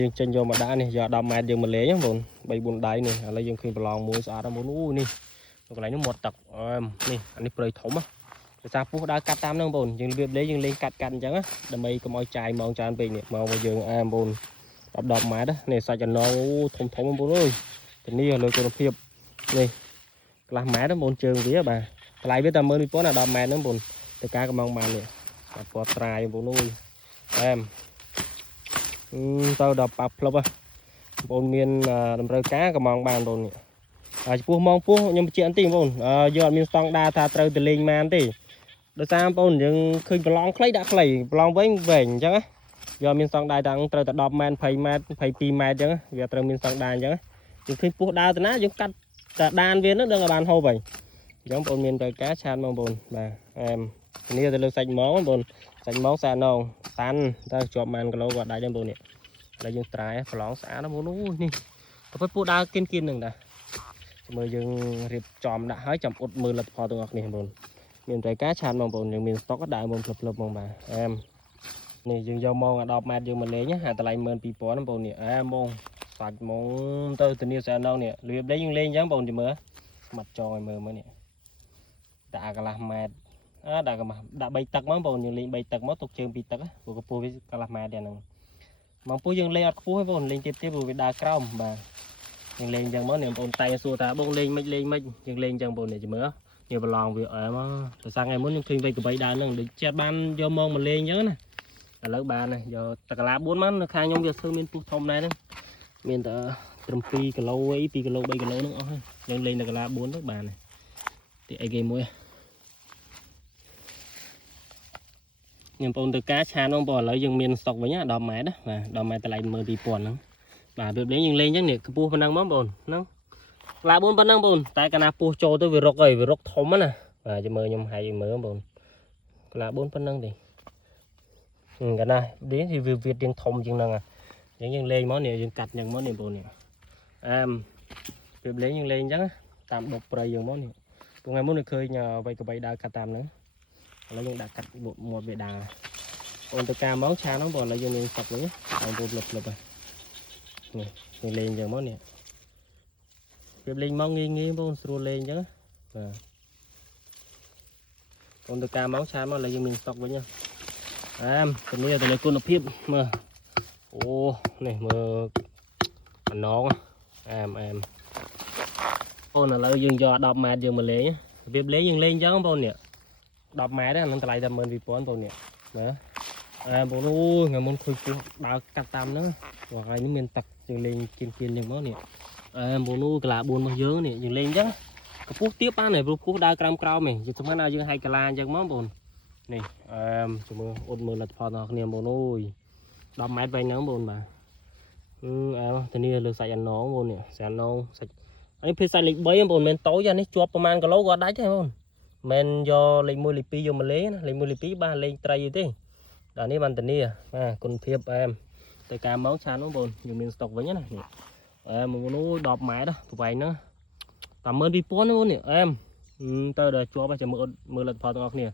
យើងចេញយកមកដាក់នេះយក10ម៉ែត្រយើងមកលេងបង3 4ដៃនេះឥឡូវយើងឃើញប្រឡងមួយស្អាតហ្នឹងបងអូនេះកន្លែងនេះមាត់ទឹកនេះអានេះព្រៃធំភាសាពោះដើរកាត់តាមហ្នឹងបងយើងរៀបលេងយើងលេងកាត់អញ្ចឹងដើម្បីកុំឲ្យចាយម៉ោងច្រើនពេកនេះមកយើងបង10ម៉ែត្រនេះសាច់ចំណងអូធំបងអើយទៅនេះលើគុណភាពនេះកន្លះម៉ែត្របងជើងវាបាទថ្លៃវាតែ12000អា10ម៉ែត្រហ្នឹងបងទៅការកំងបាននេះពណ៌ត្រាយបងអើយទៅដល់ប៉ាប់ផ្លុបបងមានតម្រូវការកំងបានបងនេះចំពោះម៉ងពោះខ្ញុំបញ្ជាក់បន្តិចបងយកអត់មានស្តង់ដារថាត្រូវទៅលេងបានទេដោយសារបងយើងឃើញប្រឡងខ្លីដាក់ខ្លីប្រឡងវែងអញ្ចឹងយកមានស្តង់ដារតាំងត្រូវតែ10ម៉ែត្រ20ម៉ែត្រ22ម៉ែត្រអញ្ចឹងវាត្រូវមានស្តង់ដារអញ្ចឹងយើងឃើញពោះដើរទៅណាយើងកាត់តែដានវានឹងដឹងឲ្យបានហូបហើយអញ្ចឹងបងមានត្រូវការឆាតមកបងបាទនេះទៅលើសាច់ម៉ងបងសាច់ម៉ងសាណងសាន់តើជាប់ម៉ានគីឡូគាត់ដាច់ដែរបងនេះហើយយើងត្រែប្រឡងស្អាតណាបងអូនេះទៅពោះដើរគៀននឹងដែរមើលយើងរៀបចំដាក់ហើយចាំអ៊ុតមើលលទ្ធផលទាំងអស់គ្នាបងមានត្រូវការឆាតបងប្អូនយើងមានស្តុកដើរមកផ្លឹបបងបាទនេះយើងយកមក10ម៉ែត្រយើងមកលេងហាតម្លៃ12000បងប្អូននេះបងសាច់ហ្មងទៅធានាសាណងនេះរៀបលេងយើងលេងអញ្ចឹងបងជិះមើលស្មាត់ចងឲ្យមើលនេះដាក់កន្លះម៉ែត្រដាក់3ទឹកមកបងយើងលេង3ទឹកមកទុកជើង2ទឹកព្រោះកម្ពស់វាកន្លះម៉ែត្រយ៉ាងហ្នឹងមកពោះយើងលេងអត់ខ្ពស់ទេបងលេងទៀតព្រោះវាដើរក្រោមបាទយើងលេងអញ្ចឹងមកនេះបងប្អូនតែសួរថាបងលេងមិនយើងលេងអញ្ចឹងបងនេះជិះមើលនេះប្រឡងវាមកទៅសាំងថ្ងៃមុនខ្ញុំឃើញវៃកបីដើរហ្នឹងដូចចិត្តបានយកមកលេងអញ្ចឹងណាឥឡូវបានយកតកាឡា4មកនៅខាងខ្ញុំវាធ្វើមានពុះធំដែរហ្នឹងមានតែត្រឹម2គីឡូអី2គីឡូ3គីឡូហ្នឹងអស់ហើយយើងលេងតកាឡា4ទៅបានទីអីគេមួយខ្ញុំបងទៅការឆានបងឥឡូវយើងមានស្តុកវិញ10ម៉ែត្របាទ10ម៉ែត្រតម្លៃ12000ហ្នឹងបាទរៀបលេងយើងលេងអញ្ចឹងនេះកម្ពស់ប៉ុណ្ណឹងមកបងហ្នឹងកន្លះ4ប៉ុណ្ណឹងបងតែកាលណាពោះចូលទៅវារុកហើយវារុកធំណាបាទចាំមើលខ្ញុំឲ្យមើលបងកន្លះ4ប៉ុណ្ណឹងទេកាលណានេះវាវាទៀងធំជាងហ្នឹងយើងលេងមកនេះយើងកាត់អញ្ចឹងមកនេះបងនេះរៀបលេងយើងលេងអញ្ចឹងតាមដុកព្រៃយើងមកនេះថ្ងៃមុនឃើញវៃកបីដើរកាត់តាមហ្នឹងឥឡូវយើងដាក់កាត់មាត់វាដើរបងទៅការមកឆាហ្នឹងបងឥឡូវយើងមានស្តុកនេះបងពុបលឹបនេះយើងលេងអញ្ចឹងមកនេះរៀបលេងមកងាយបងស្រួលលេងអញ្ចឹងបាទបងទៅការមកឆាមកឥឡូវយើងមានស្តុកវិញទៅនេះទៅលើគុណភាពមើលអូនេះមើលអណងបងឥឡូវយើងយក10ម៉ែត្រយើងមកលេងរបៀបលេងយើងលេងអញ្ចឹងបងនេះ10ម៉ែត្រហ្នឹងតម្លៃតែ12000បងនេះណាបងអូយថ្ងៃមុនឃើញពោះដើរកាត់តាមហ្នឹងថ្ងៃនេះមានទឹកយើងលេងគៀនអញ្ចឹងមកនេះបងអូយកន្លះ4មកយើងនេះយើងលេងអញ្ចឹងកម្ពស់ទៀបបានហើយព្រោះពោះដើរក្រោមឯងយើងស្មានថាយើងហើយកន្លះអញ្ចឹងមកបងនេះចាំមើលអ៊ុតមើលលទ្ធផលរបស់គ្នាបងអូយ10ម៉ែត្រវិញហ្នឹងបងបាទទៅនេះលើសាច់អាណងបងនេះសាច់អាណងសាច់នេះភេទសាច់លេខ3បងមិនមែនតូចនេះជាប់ប្រហែលគីឡូក៏ដាច់ដែរបងមិនយកលេខ1លេខ2យកមកលេងណាលេខ1លេខ2បាទលេងត្រីទេដល់នេះបានធានាបាទគុណភាពទៅការមកឆានបងបងយើងមានស្តុកវិញណានេះបងអូយ10ម៉ែត្រប្រវែងហ្នឹងតែ12000បងនេះទៅដល់ជាប់ចាំមើលលទ្ធផលទាំងអស់គ្នា